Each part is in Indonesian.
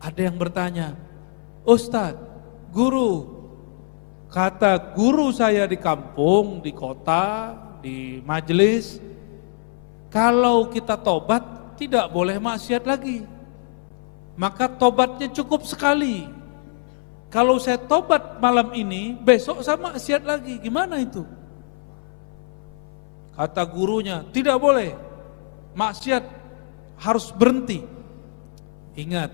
Ada yang bertanya, Ustadz, guru, kata guru saya di kampung, di kota, di majelis, kalau kita tobat tidak boleh maksiat lagi. Maka tobatnya cukup sekali. Kalau saya tobat malam ini, besok saya maksiat lagi. Gimana itu? Kata gurunya, tidak boleh. Maksiat harus berhenti. Ingat,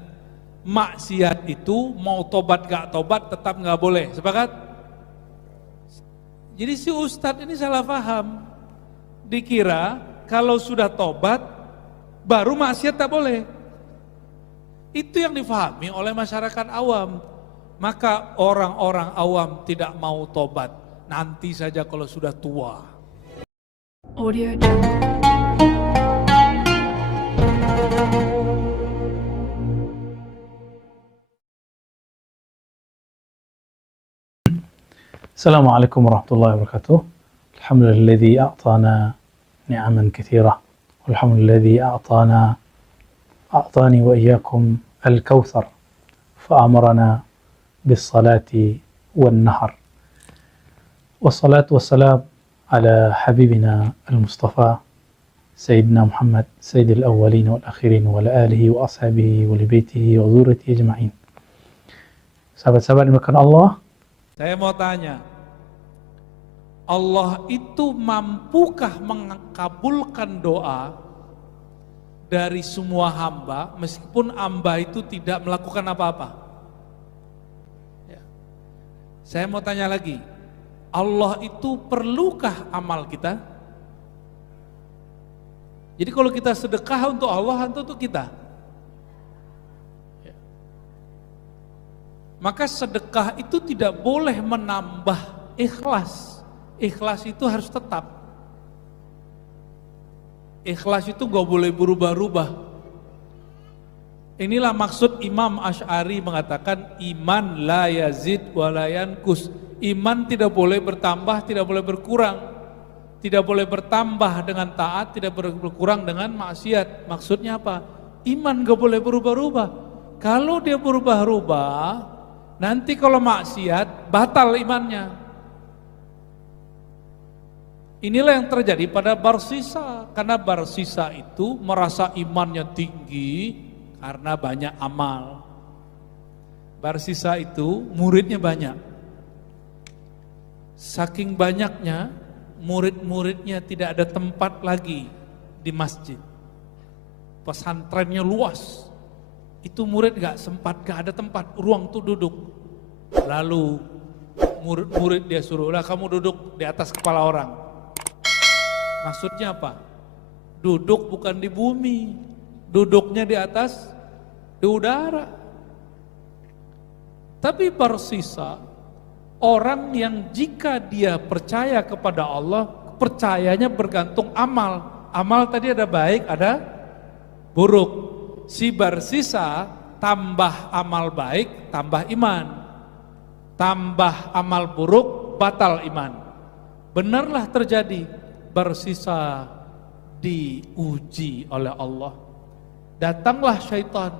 maksiat itu mau tobat gak tobat tetap gak boleh. Sepakat? Jadi si ustadz ini salah paham. Dikira kalau sudah tobat baru maksiat tak boleh. Itu yang difahami oleh masyarakat awam. Maka orang-orang awam tidak mau tobat. Nanti saja kalau sudah tua. Audio Jungle. السلام عليكم ورحمة الله وبركاته. الحمد لله الذي أعطانا نعما كثيرة، والحمد لله الذي أعطاني وإياكم الكوثر فأمرنا بالصلاة والنهر، والصلاة والسلام على حبيبنا المصطفى سيدنا محمد سيد الأولين والآخرين وعلى آله وأصحابه ولبيته وذريته أجمعين. Sahabat-sahabat dimuliakan Allah, saya mau tanya, Allah itu mampukah mengabulkan doa dari semua hamba meskipun hamba itu tidak melakukan apa-apa? Ya. Saya mau tanya lagi, Allah itu perlukah amal kita? Jadi kalau kita sedekah untuk Allah atau untuk kita? Ya. Maka sedekah itu tidak boleh menambah ikhlas. Ikhlas itu harus tetap. Ikhlas itu gak boleh berubah-ubah. Inilah maksud Imam Asy'ari mengatakan iman la yazid wa la yankus. Iman tidak boleh bertambah, tidak boleh berkurang. Tidak boleh bertambah dengan taat, tidak berkurang dengan maksiat. Maksudnya apa? Iman gak boleh berubah-ubah. Kalau dia berubah-ubah, nanti kalau maksiat batal imannya. Inilah yang terjadi pada Barsisa, karena Barsisa itu merasa imannya tinggi karena banyak amal. Barsisa itu muridnya banyak. Saking banyaknya, murid-muridnya tidak ada tempat lagi di masjid. Pesantrennya luas. Itu murid gak sempat, gak ada tempat, ruang tuh duduk. Lalu murid-murid dia suruh, udah kamu duduk di atas kepala orang. Maksudnya apa? Duduk bukan di bumi, duduknya di atas, di udara. Tapi Barsisa, orang yang jika dia percaya kepada Allah, percayanya bergantung amal. Amal tadi ada baik, ada buruk. Si Barsisa tambah amal baik, tambah iman. Tambah amal buruk, batal iman. Benarlah terjadi. Barsisa diuji oleh Allah. Datanglah syaitan.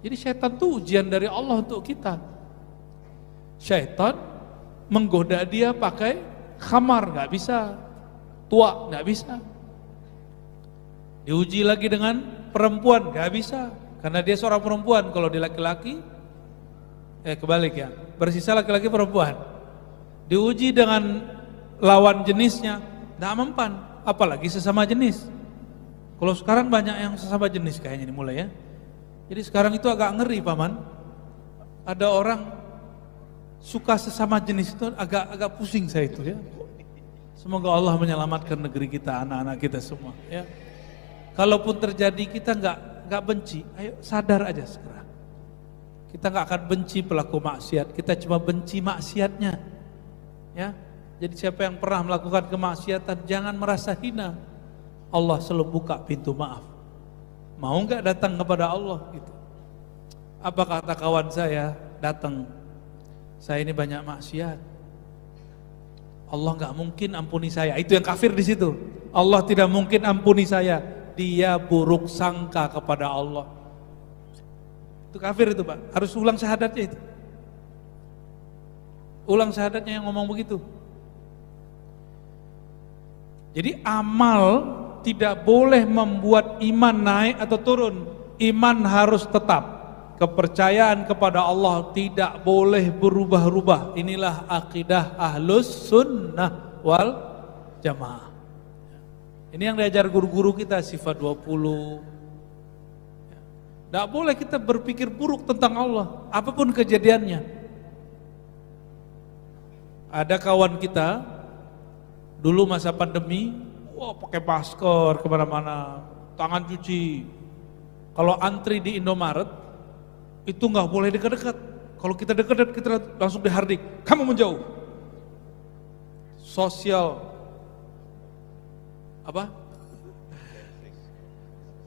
Jadi syaitan itu ujian dari Allah untuk kita. Syaitan menggoda dia pakai khamar, gak bisa. Tua, gak bisa. Diuji lagi dengan perempuan, gak bisa. Karena dia seorang perempuan. Kalau dia laki-laki, kebalik ya. Barsisa laki-laki perempuan. Diuji dengan lawan jenisnya, tidak mempan, apalagi sesama jenis. Kalau sekarang banyak yang sesama jenis kayaknya dimulai ya. Jadi sekarang itu agak ngeri paman. Ada orang suka sesama jenis itu agak pusing saya itu ya. Semoga Allah menyelamatkan negeri kita, anak-anak kita semua ya. Kalaupun terjadi kita nggak benci, ayo sadar aja sekarang. Kita nggak akan benci pelaku maksiat, kita cuma benci maksiatnya ya. Jadi siapa yang pernah melakukan kemaksiatan jangan merasa hina. Allah selalu buka pintu maaf. Mau nggak datang kepada Allah gitu. Apa kata kawan saya datang, saya ini banyak maksiat. Allah nggak mungkin ampuni saya. Itu yang kafir di situ. Allah tidak mungkin ampuni saya. Dia buruk sangka kepada Allah. Itu kafir itu Pak, harus ulang syahadatnya itu. Ulang syahadatnya yang ngomong begitu. Jadi amal tidak boleh membuat iman naik atau turun. Iman harus tetap. Kepercayaan kepada Allah tidak boleh berubah-ubah. Inilah akidah Ahlus Sunnah wal Jamaah. Ini yang diajar guru-guru kita, sifat 20. Tidak boleh kita berpikir buruk tentang Allah, apapun kejadiannya. Ada kawan kita, dulu masa pandemi, wah pakai masker kemana-mana, tangan cuci. Kalau antri di Indomaret, itu nggak boleh dekat-dekat. Kalau kita dekat, kita langsung dihardik. Kamu menjauh. Social apa?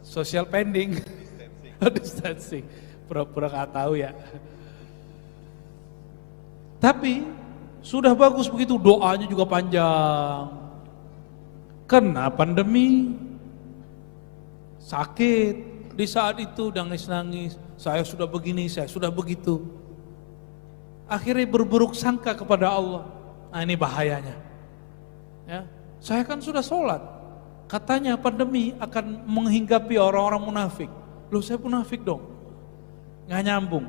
Social pending, distancing. Pura-pura nggak tahu ya. Tapi sudah bagus begitu, doanya juga panjang. Kena pandemi, sakit. Di saat itu nangis-nangis, saya sudah begini, saya sudah begitu. Akhirnya berburuk sangka kepada Allah. Nah ini bahayanya. Ya, saya kan sudah sholat. Katanya pandemi akan menghinggapi orang-orang munafik. Loh saya munafik dong. Nggak nyambung.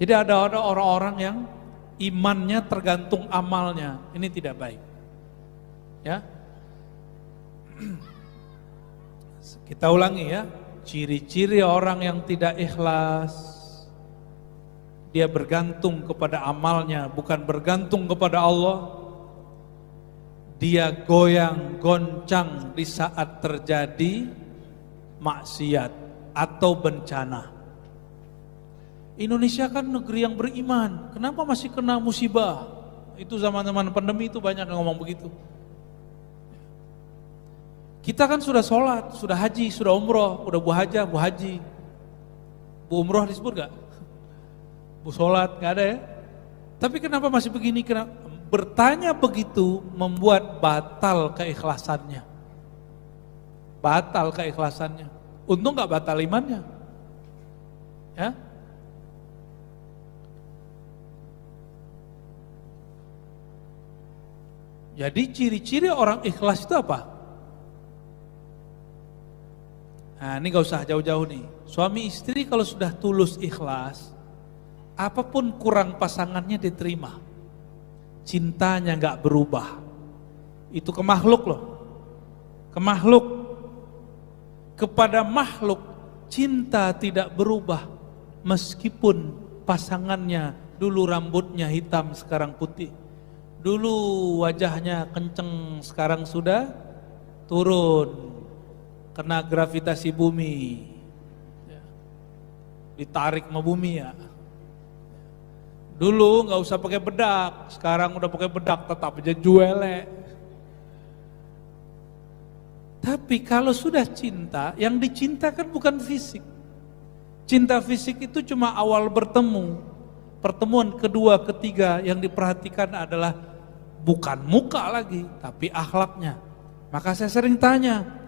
Jadi ada orang-orang yang imannya tergantung amalnya. Ini tidak baik. Ya. Kita ulangi ya. Ciri-ciri orang yang tidak ikhlas, dia bergantung kepada amalnya, bukan bergantung kepada Allah. Dia goyang, goncang di saat terjadi maksiat atau bencana. Indonesia kan negeri yang beriman, kenapa masih kena musibah? Itu zaman-zaman pandemi itu banyak yang ngomong begitu. Kita kan sudah sholat, sudah haji, sudah umroh, udah bu hajah, bu haji. Bu umroh disebut gak? Bu sholat, gak ada ya? Tapi kenapa masih begini? Kenapa? Bertanya begitu membuat batal keikhlasannya. Batal keikhlasannya. Untung gak batal imannya. Ya? Jadi ciri-ciri orang ikhlas itu apa? Nah ini gak usah jauh-jauh nih, suami istri kalau sudah tulus ikhlas, apapun kurang pasangannya diterima. Cintanya gak berubah. Itu ke makhluk loh. Ke makhluk. Kepada makhluk cinta tidak berubah. Meskipun pasangannya dulu rambutnya hitam sekarang putih. Dulu wajahnya kenceng sekarang sudah turun. Kena gravitasi bumi, ditarik sama bumi ya. Dulu nggak usah pakai bedak, sekarang udah pakai bedak tetap aja juele. Tapi kalau sudah cinta, yang dicintakan bukan fisik. Cinta fisik itu cuma awal bertemu. Pertemuan kedua, ketiga yang diperhatikan adalah bukan muka lagi, tapi akhlaknya. Maka saya sering tanya,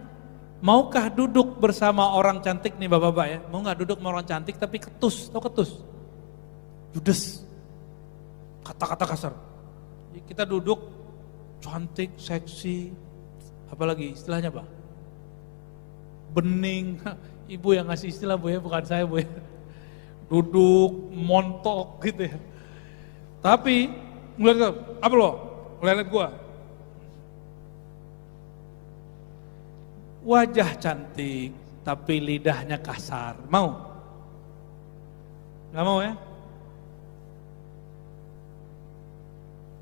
maukah duduk bersama orang cantik nih bapak-bapak ya? Mau gak duduk sama orang cantik tapi ketus, tau ketus? Judes, kata-kata kasar. Kita duduk cantik, seksi, apalagi istilahnya Pak? Bening, ibu yang ngasih istilah Bu ya, bukan saya Bu ya. Duduk, montok gitu ya. Tapi, ngeliat apa lo? Ngeliat gua. Wajah cantik, tapi lidahnya kasar. Mau? Gak mau ya?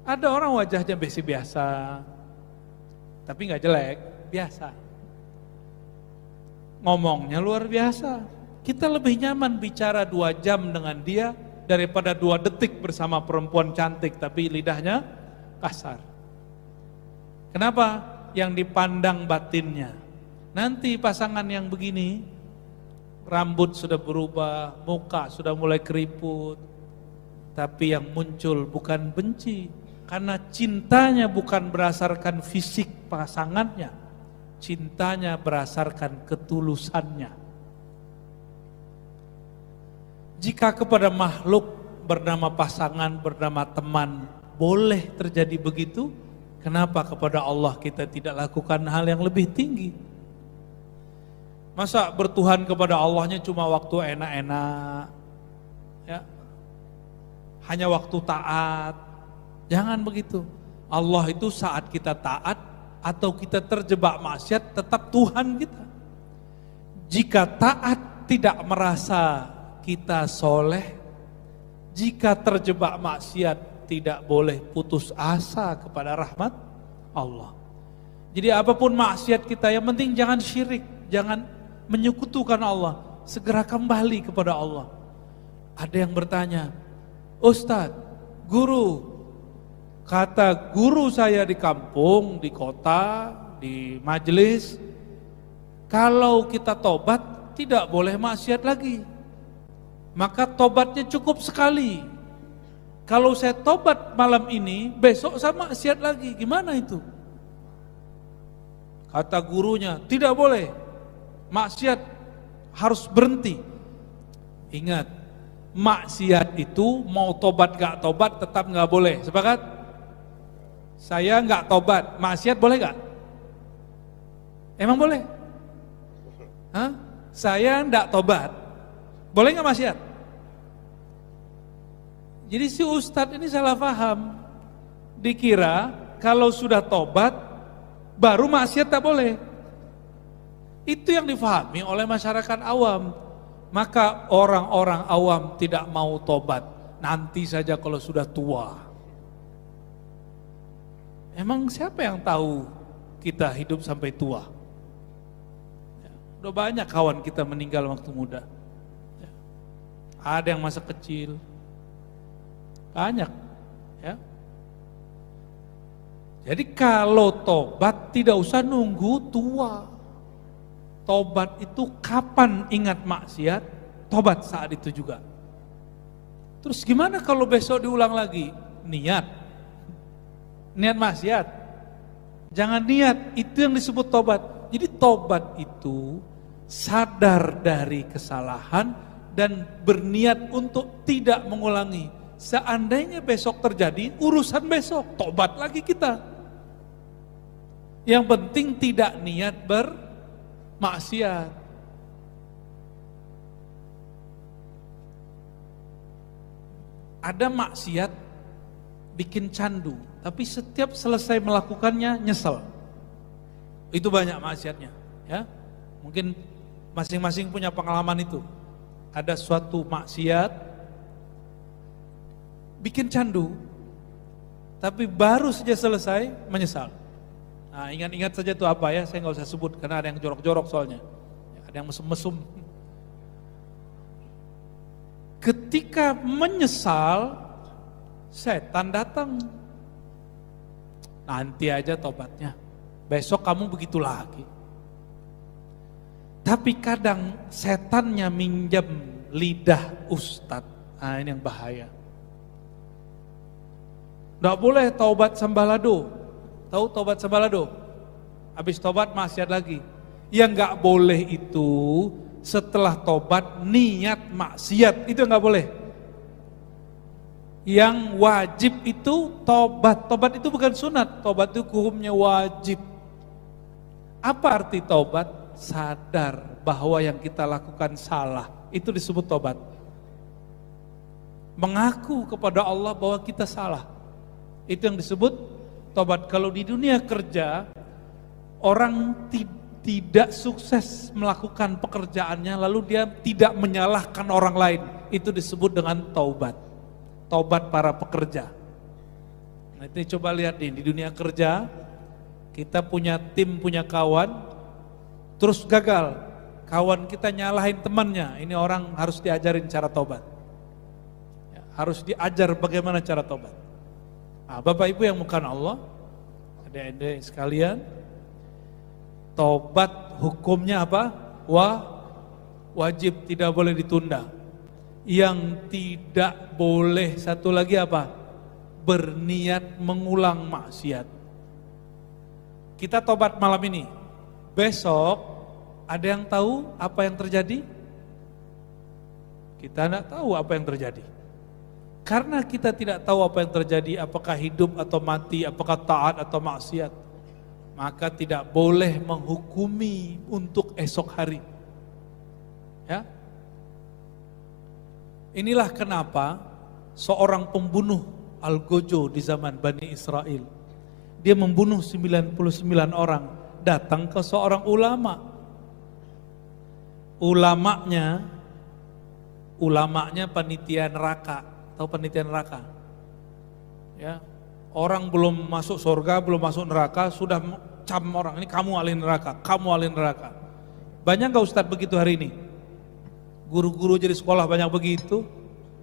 Ada orang wajahnya biasa, tapi gak jelek, biasa. Ngomongnya luar biasa. Kita lebih nyaman bicara 2 jam dengan dia daripada 2 detik bersama perempuan cantik, tapi lidahnya kasar. Kenapa? Yang dipandang batinnya. Nanti pasangan yang begini, rambut sudah berubah, muka sudah mulai keriput, tapi yang muncul bukan benci, karena cintanya bukan berdasarkan fisik pasangannya, cintanya berdasarkan ketulusannya. Jika kepada makhluk bernama pasangan, bernama teman, boleh terjadi begitu, kenapa kepada Allah kita tidak lakukan hal yang lebih tinggi? Masa bertuhan kepada Allahnya cuma waktu enak-enak, ya, hanya waktu taat? Jangan begitu. Allah itu saat kita taat atau kita terjebak maksiat tetap Tuhan kita. Jika taat tidak merasa kita soleh, jika terjebak maksiat tidak boleh putus asa kepada rahmat Allah. Jadi apapun maksiat kita, yang penting jangan syirik, jangan menyekutukan Allah, segera kembali kepada Allah. Ada yang bertanya, Ustadz, guru, kata guru saya di kampung, di kota, di majelis, kalau kita tobat tidak boleh maksiat lagi. Maka tobatnya cukup sekali. Kalau saya tobat malam ini, besok saya maksiat lagi, gimana itu? Kata gurunya, tidak boleh, maksiat harus berhenti. Ingat, maksiat itu mau tobat gak tobat tetap gak boleh, sepakat? Saya gak tobat, maksiat boleh gak? Emang boleh? Hah? Saya gak tobat, boleh gak maksiat? Jadi si ustadz ini salah paham, dikira kalau sudah tobat baru maksiat tak boleh. Itu yang difahami oleh masyarakat awam. Maka orang-orang awam tidak mau tobat, nanti saja kalau sudah tua. Emang siapa yang tahu kita hidup sampai tua? Udah banyak kawan kita meninggal waktu muda. Ada yang masa kecil, banyak, ya. Jadi kalau tobat tidak usah nunggu tua. Tobat itu kapan ingat maksiat, tobat saat itu juga. Terus gimana kalau besok diulang lagi? Niat maksiat. Jangan niat, itu yang disebut tobat. Jadi tobat itu sadar dari kesalahan dan berniat untuk tidak mengulangi. Seandainya besok terjadi, urusan besok, tobat lagi kita. Yang penting tidak niat bermaksiat. Ada maksiat bikin candu, tapi setiap selesai melakukannya nyesel. Itu banyak maksiatnya, ya. Mungkin masing-masing punya pengalaman itu. Ada suatu maksiat bikin candu, tapi baru saja selesai menyesal. Nah, ingat-ingat saja itu apa ya, saya nggak usah sebut karena ada yang jorok-jorok soalnya, ada yang mesum-mesum. Ketika menyesal, setan datang. Nanti aja tobatnya, besok kamu begitu lagi. Tapi kadang setannya minjam lidah ustadz, nah ini yang bahaya. Nggak boleh taubat sambalado, tahu taubat sambalado? Habis tobat maksiat lagi. Yang nggak boleh itu setelah tobat niat maksiat, itu nggak boleh. Yang wajib itu tobat, tobat itu bukan sunat, tobat itu hukumnya wajib. Apa arti tobat? Sadar bahwa yang kita lakukan salah, itu disebut tobat. Mengaku kepada Allah bahwa kita salah, itu yang disebut tobat. Kalau di dunia kerja, orang tidak sukses melakukan pekerjaannya, lalu dia tidak menyalahkan orang lain, itu disebut dengan taubat. Taubat para pekerja. Nah, itu coba lihat nih, di dunia kerja, kita punya tim, punya kawan, terus gagal, kawan kita nyalahin temannya, ini orang harus diajarin cara tobat. Ya, harus diajar bagaimana cara tobat. Nah, Bapak Ibu yang bukan Allah, adik-adik sekalian, tobat hukumnya apa? Wajib, tidak boleh ditunda. Yang tidak boleh satu lagi apa? Berniat mengulang maksiat. Kita tobat malam ini, besok ada yang tahu apa yang terjadi? Kita tidak tahu apa yang terjadi. Karena kita tidak tahu apa yang terjadi, apakah hidup atau mati, apakah taat atau maksiat, maka tidak boleh menghukumi untuk esok hari. Ya. Inilah kenapa seorang pembunuh Algojo di zaman Bani Israel, dia membunuh 99 orang, datang ke seorang ulama. Ulamanya panitia neraka. Tahu panitia neraka? Ya. Orang belum masuk surga, belum masuk neraka, sudah cam orang, ini kamu ahli neraka, kamu ahli neraka. Banyak gak Ustadz begitu hari ini? Guru-guru jadi sekolah banyak begitu.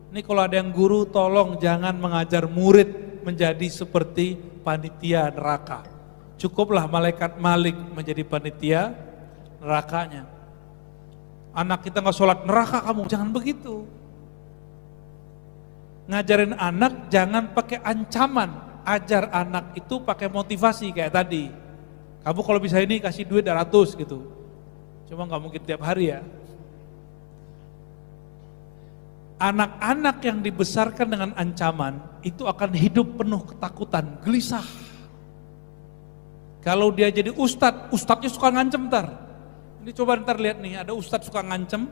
Ini kalau ada yang guru, tolong jangan mengajar murid menjadi seperti panitia neraka. Cukuplah malaikat Malik menjadi panitia nerakanya. Anak kita gak sholat, neraka kamu, jangan begitu. Ngajarin anak jangan pakai ancaman, ajar anak itu pakai motivasi kayak tadi. Kamu kalau bisa ini kasih duit 200 gitu. Cuma gak mungkin tiap hari ya. Anak-anak yang dibesarkan dengan ancaman itu akan hidup penuh ketakutan, gelisah. Kalau dia jadi ustadznya suka ngancem ntar. Ini coba ntar lihat nih, ada ustadz suka ngancem,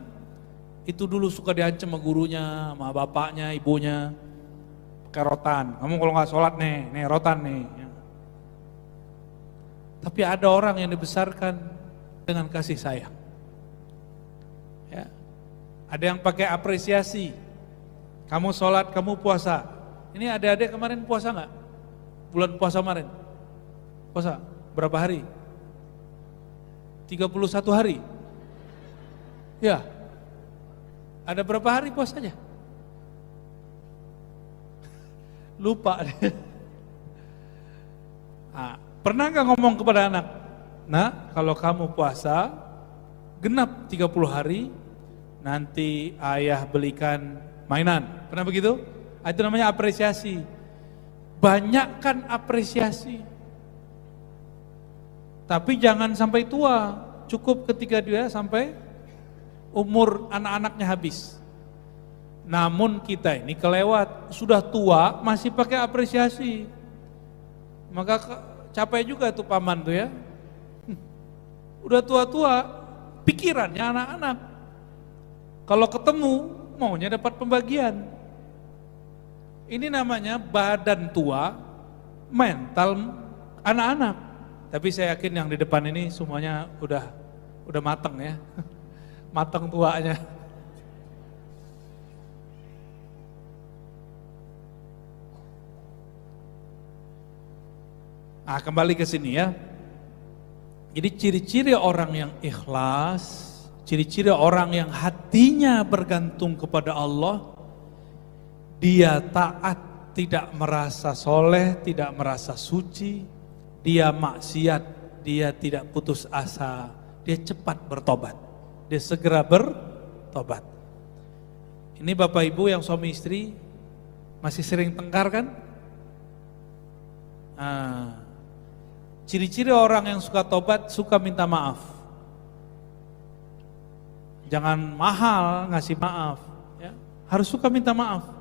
itu dulu suka diancem sama gurunya, sama bapaknya, ibunya, pakai rotan. Kamu kalau nggak sholat nih rotan nih. Tapi ada orang yang dibesarkan dengan kasih sayang. Ya. Ada yang pakai apresiasi. Kamu sholat, kamu puasa. Ini adik-adik kemarin puasa nggak? Bulan puasa kemarin? Puasa? Berapa hari? 31 hari? Ya. Ada berapa hari puasanya? Lupa. Nah, pernah nggak ngomong kepada anak? Nah, kalau kamu puasa, genap 30 hari, nanti ayah belikan mainan. Pernah begitu? Itu namanya apresiasi. Banyakkan apresiasi. Tapi jangan sampai tua, cukup ketika dia sampai umur anak-anaknya habis. Namun kita ini kelewat, sudah tua masih pakai apresiasi. Maka capek juga tuh paman tuh ya. Udah tua-tua, pikirannya anak-anak. Kalau ketemu, maunya dapat pembagian. Ini namanya badan tua, mental anak-anak. Tapi saya yakin yang di depan ini semuanya udah mateng ya. Mateng tuanya. Nah, kembali ke sini ya. Jadi ciri-ciri orang yang ikhlas, ciri-ciri orang yang hatinya bergantung kepada Allah, dia taat, tidak merasa soleh, tidak merasa suci, dia maksiat, dia tidak putus asa, dia cepat bertobat, dia segera bertobat. Ini Bapak Ibu yang suami istri masih sering tengkar kan? Nah, ciri-ciri orang yang suka tobat, suka minta maaf. Jangan mahal ngasih maaf, ya. Harus suka minta maaf.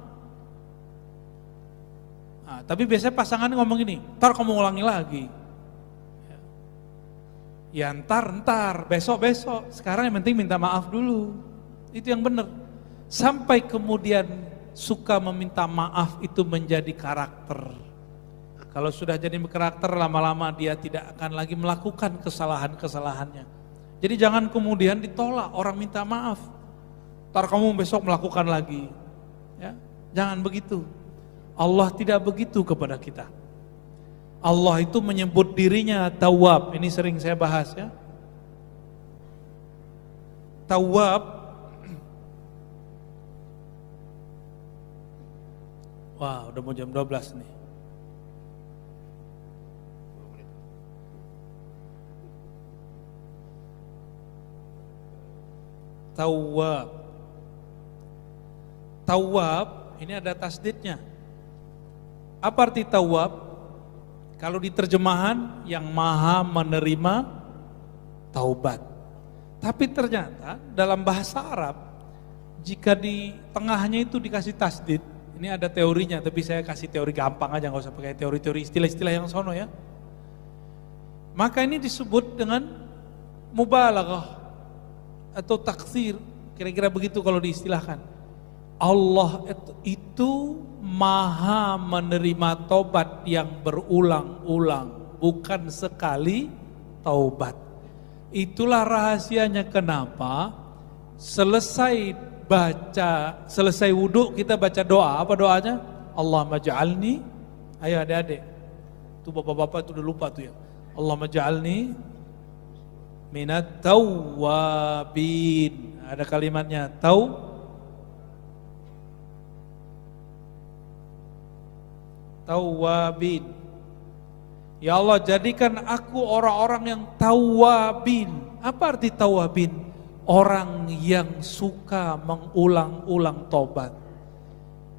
Nah, tapi biasanya pasangan ngomong gini, ntar kamu ulangi lagi. Ya ntar, besok. Sekarang yang penting minta maaf dulu. Itu yang benar. Sampai kemudian suka meminta maaf itu menjadi karakter. Kalau sudah jadi karakter, lama-lama dia tidak akan lagi melakukan kesalahan-kesalahannya. Jadi jangan kemudian ditolak orang minta maaf. Ntar kamu besok melakukan lagi. Ya, jangan begitu. Allah tidak begitu kepada kita. Allah itu menyebut dirinya Tawwab. Ini sering saya bahas ya. Tawwab. Wah, udah mau jam 12 nih. Tawwab. Tawwab, ini ada tasdidnya. Apa arti tawwab? Kalau di terjemahan, yang maha menerima taubat. Tapi ternyata dalam bahasa Arab, jika di tengahnya itu dikasih tasdid, ini ada teorinya, tapi saya kasih teori gampang aja, nggak usah pakai teori-teori istilah-istilah yang sono ya. Maka ini disebut dengan mubalaghah atau taksir, kira-kira begitu kalau diistilahkan. Allah itu maha menerima taubat yang berulang-ulang, bukan sekali taubat. Itulah rahasianya kenapa selesai wudhu kita baca doa. Apa doanya? Allahumma ja'alni, ayo adik-adik, itu bapak-bapak itu udah lupa tuh ya. Allahumma ja'alni minat tawwabin. Ada kalimatnya tawwabin. Ya Allah, jadikan aku orang-orang yang tawwabin. Apa arti tawwabin? Orang yang suka mengulang-ulang tobat.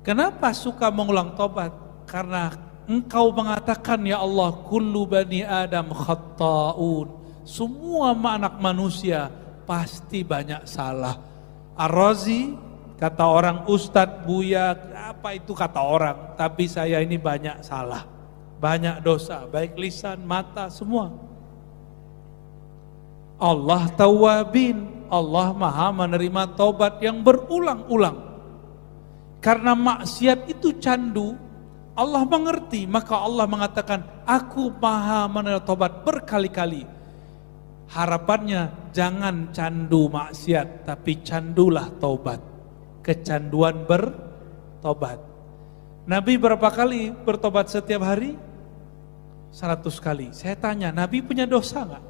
Kenapa suka mengulang tobat? Karena Engkau mengatakan, ya Allah, kullu bani Adam khatta'un. Semua anak manusia pasti banyak salah. Ar-Razi, kata orang Ustadz Buya, apa itu kata orang, tapi saya ini banyak salah, banyak dosa, baik lisan, mata, semua. Allah tawwabin, Allah maha menerima taubat yang berulang-ulang. Karena maksiat itu candu, Allah mengerti, maka Allah mengatakan, aku maha menerima taubat berkali-kali. Harapannya jangan candu maksiat, tapi candulah taubat. Kecanduan bertobat. Nabi berapa kali bertobat setiap hari? 100 kali. Saya tanya, Nabi punya dosa enggak?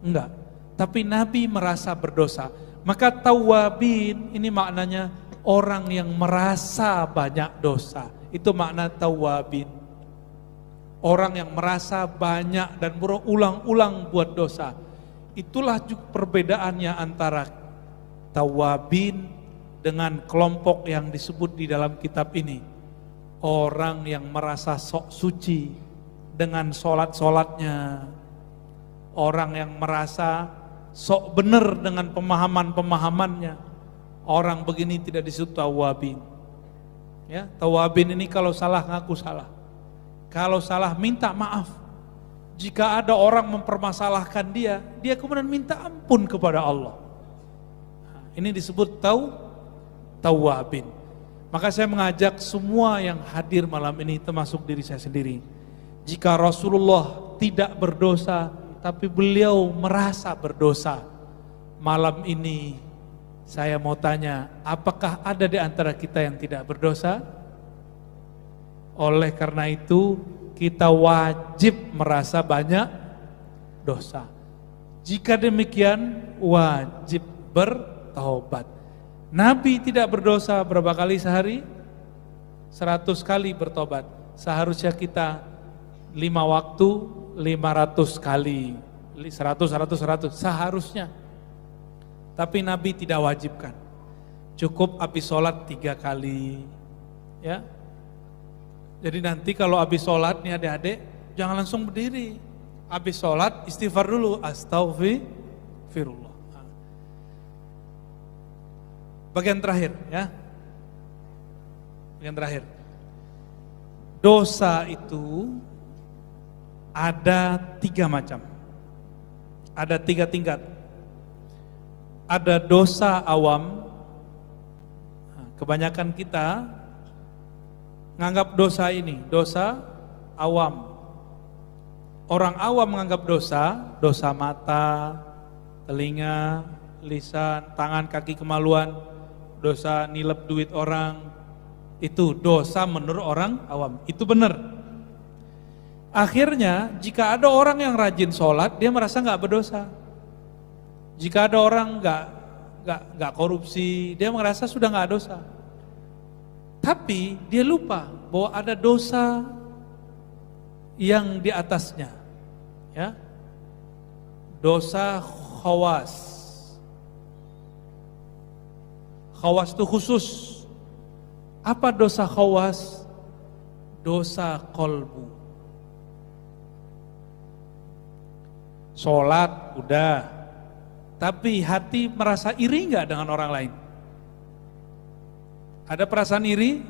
Enggak. Tapi Nabi merasa berdosa. Maka tawwabin ini maknanya orang yang merasa banyak dosa. Itu makna tawwabin. Orang yang merasa banyak dan berulang-ulang buat dosa. Itulah juga perbedaannya antara tawwabin dengan kelompok yang disebut di dalam kitab ini. Orang yang merasa sok suci dengan sholat-sholatnya. Orang yang merasa sok benar dengan pemahaman-pemahamannya. Orang begini tidak disebut tawwabin. Ya, tawwabin ini kalau salah ngaku salah. Kalau salah minta maaf. Jika ada orang mempermasalahkan dia kemudian minta ampun kepada Allah. Ini disebut tawwabin. Maka saya mengajak semua yang hadir malam ini termasuk diri saya sendiri. Jika Rasulullah tidak berdosa tapi beliau merasa berdosa, malam ini saya mau tanya, apakah ada di antara kita yang tidak berdosa? Oleh karena itu kita wajib merasa banyak dosa. Jika demikian wajib bertaubat. Nabi tidak berdosa berapa kali sehari? 100 kali bertobat. Seharusnya kita 5 waktu 500 kali. 100 seharusnya. Tapi Nabi tidak wajibkan. Cukup habis sholat 3 kali. Ya. Jadi nanti kalau habis sholat nih adik-adik, jangan langsung berdiri. Habis sholat istighfar dulu, astaghfirullah. Bagian terakhir ya. Bagian terakhir. Dosa itu ada 3 macam. Ada 3 tingkat. Ada dosa awam. Kebanyakan kita menganggap dosa ini, dosa awam. Orang awam menganggap dosa mata, telinga, lisan, tangan, kaki, kemaluan, dosa nilep duit orang, itu dosa menurut orang awam. Itu benar. Akhirnya jika ada orang yang rajin sholat, dia merasa nggak berdosa. Jika ada orang nggak korupsi, dia merasa sudah nggak dosa. Tapi dia lupa bahwa ada dosa yang di atasnya, ya, dosa khawas. Khawas itu khusus. Apa dosa khawas? Dosa kolbu. Sholat udah, tapi hati merasa iri nggak dengan orang lain? Ada perasaan iri,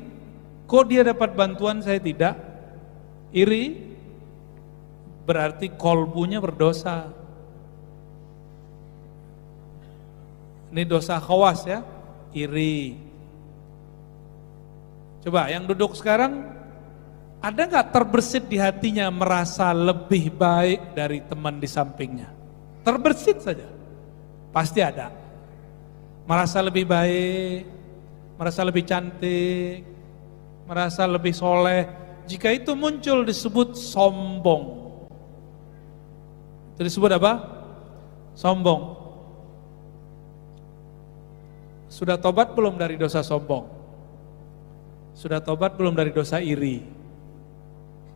kok dia dapat bantuan saya tidak? Iri berarti kolbunya berdosa. Ini dosa khawas ya, iri. Coba yang duduk sekarang, ada gak terbersit di hatinya merasa lebih baik dari teman di sampingnya? Terbersit saja, pasti ada. Merasa lebih baik, merasa lebih cantik, merasa lebih soleh. Jika itu muncul disebut sombong. Itu disebut apa? Sombong. Sudah tobat belum dari dosa sombong? Sudah tobat belum dari dosa iri?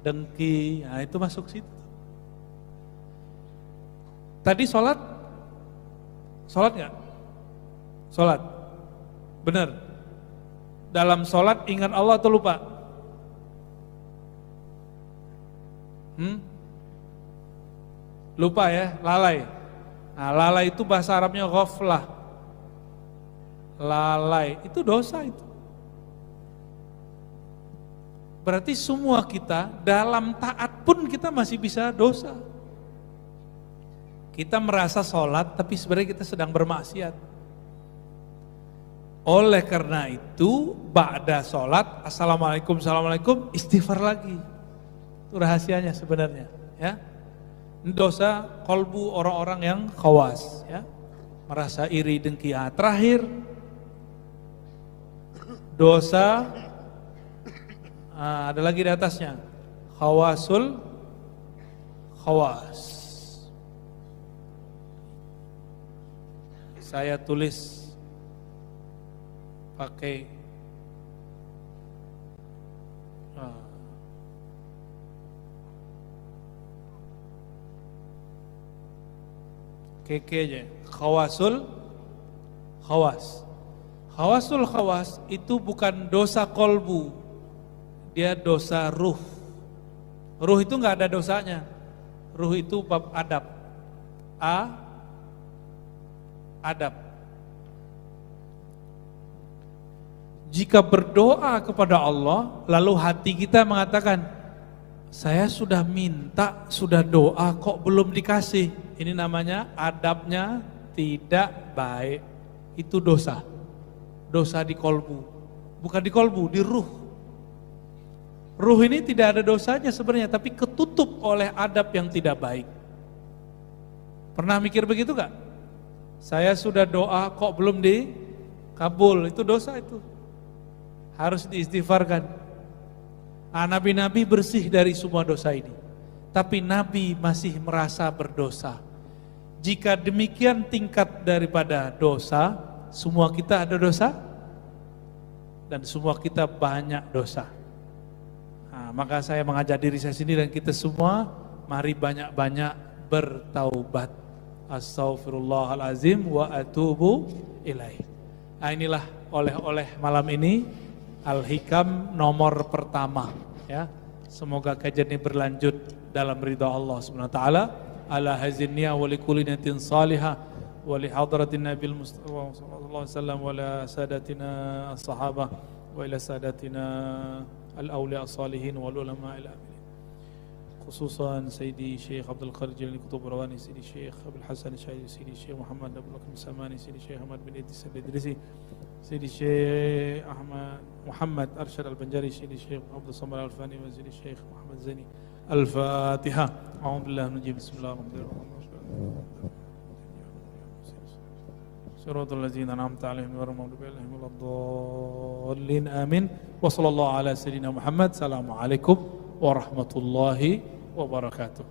Dengki, nah itu masuk situ. Tadi sholat nggak? Sholat, benar. Dalam sholat ingat Allah atau lupa? Lupa ya, lalai. Nah, lalai itu bahasa Arabnya ghaflah. Lalai, itu dosa itu. Berarti semua kita dalam taat pun kita masih bisa dosa. Kita merasa sholat tapi sebenarnya kita sedang bermaksiat. Oleh karena itu, ba'da sholat, assalamualaikum, assalamualaikum, istighfar lagi. Itu rahasianya sebenarnya. Ya, dosa kolbu orang-orang yang khawas. Ya, merasa iri, dengki. Terakhir, dosa, ada lagi di atasnya, khawasul khawas. Saya tulis pakai keke aja, khawasul khawas. Khawasul khawas itu bukan dosa kolbu, dia dosa ruh. Ruh itu nggak ada dosanya. Ruh itu bab adab. Adab. Jika berdoa kepada Allah, lalu hati kita mengatakan, saya sudah minta, sudah doa, kok belum dikasih. Ini namanya adabnya tidak baik. Itu dosa. Dosa di kolbu. Bukan di kolbu, di ruh. Ruh ini tidak ada dosanya sebenarnya, tapi ketutup oleh adab yang tidak baik. Pernah mikir begitu gak? Saya sudah doa kok belum dikabul, itu dosa itu. Harus diistighfarkan. Nabi-nabi bersih dari semua dosa ini. Tapi Nabi masih merasa berdosa. Jika demikian tingkat daripada dosa, semua kita ada dosa, dan semua kita banyak dosa. Maka saya mengajak diri saya sendiri dan kita semua, mari banyak-banyak bertaubat. Astaghfirullahalazim wa atubu ilaih. Inilah oleh-oleh malam ini, Al-Hikam nomor pertama. Ya, semoga kajian ini berlanjut dalam ridha Allah Subhanahu wa taala. Ala hazinniya wa likulli niyatin salihah wa li hadratin Nabil Mustafa sallallahu alaihi wasallam wa la sadatina as-sahabah wa ila sadatina al-awliya as-salihin wal ulama ila amin. Khususan Sayyidi Syekh Abdul Qadir Jilani Kutub Rawani, Sayyidi Syekh Abdul Hasan Syahid, Sayyidi Syekh Muhammad Abdul Hakim Samani, Sayyidi Syekh Ahmad bin Idris al-Idrisi, Sayyidi Syekh Ahmad Muhammad Arsyad al-Banjari, Sayyidi Syekh Abdul Samad al-Fani, wa Sayyidi Syekh Muhammad Zani. Al-Fatiha. A'udzubillahi minasy Bismillahirrahmanirrahim. Siratal ladzina an'amta 'alaihim ghairil maghdubi 'alaihim waladdallin. Amin. Wa sallallahu ala sayyidina Muhammad. Assalamualaikum warahmatullahi wabarakatuh.